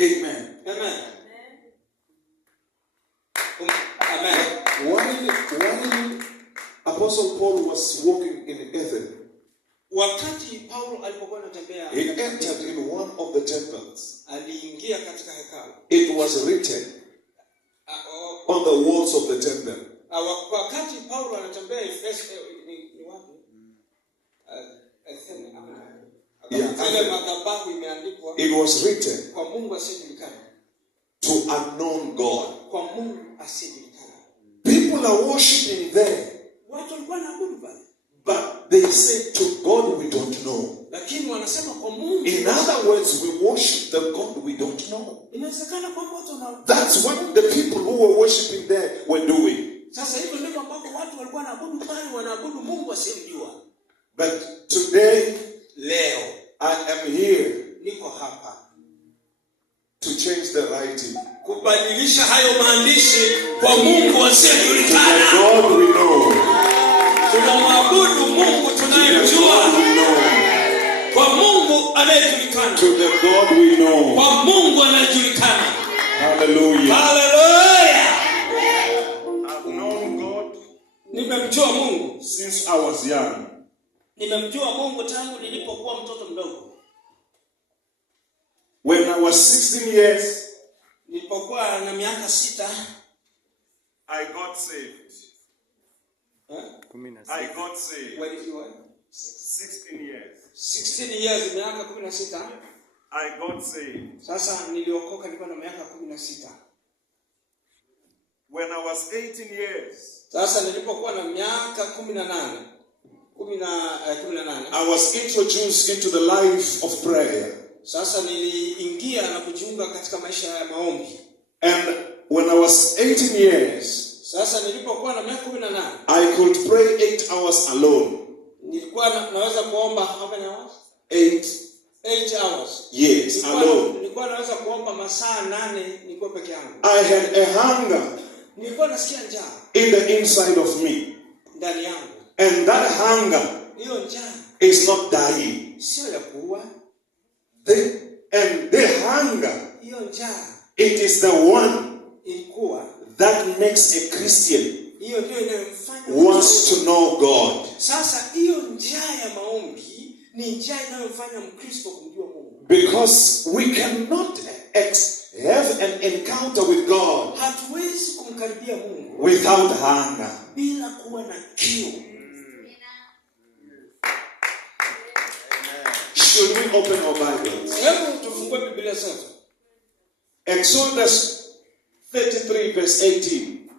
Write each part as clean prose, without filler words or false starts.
Amen. Amen. Amen. While Apostle Paul was walking in Athens, wakati Paulo alipokuwa anatembea, he entered in one of the temples. aliingia katika hekalu. It was written on the walls of the temple. Wakati Paulo anatembea ni wapi? It was written kwa Mungu asiyejulikana, to unknown God. Kwa Mungu asiyejulikana. People are worshiping there. Watu walikuwa wanaabudu pale. But they say to God we don't know. Lakini wanasema kwa Mungu. In other words, we worship the God we don't know. Inawezekana kwamba watu wana. That's what the people who were worshiping there were doing. Sasa hivyo ndivyo ambapo watu walikuwa wanaabudu pale, wanaabudu Mungu asiyemjua. But today, leo, I am here. Niko hapa to change the writing. Kubadilisha hayo maandishi kwa Mungu asiyejulikana. God we know. Tunamwabudu Mungu tunayemjua. Kwa Mungu anayejulikana. To the God we know. Kwa Mungu anayejulikana. Hallelujah. Hallelujah. I've known God. Nimemjua Mungu since I was young. Nimemjua Mungu tangu nilipokuwa mtoto mdogo. When I was 16 years, nilipokuwa na miaka 6, I got saved. I got saved. When you were 16 years. 16 years, miaka 16. I got saved. Sasa niliokoka nilikuwa na miaka 16. When I was 18 years, sasa nilipokuwa na miaka 18. I was introduced into the life of prayer. Sasa niliingia na kujiunga katika maisha ya maombi. And when I was 18 years, sasa nilipokuwa na miaka 18, I could pray 8 hours alone. Nilikuwa naweza kuomba how many hours? 8 hours. Yes, alone. Nilikuwa naweza kuomba masaa 8 nikiwa peke yangu. I had a hunger. Nilikuwa nasikia njaa in the inside of me. Ndani yangu. And that hunger is not dying. And the hunger, it is the one that makes a Christian wants to know God. Because we cannot have an encounter with God without hunger. Should we open our Bibles? Exodus 33 verse 18.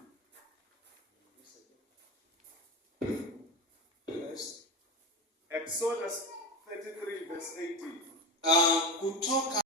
Exodus 33 verse 18.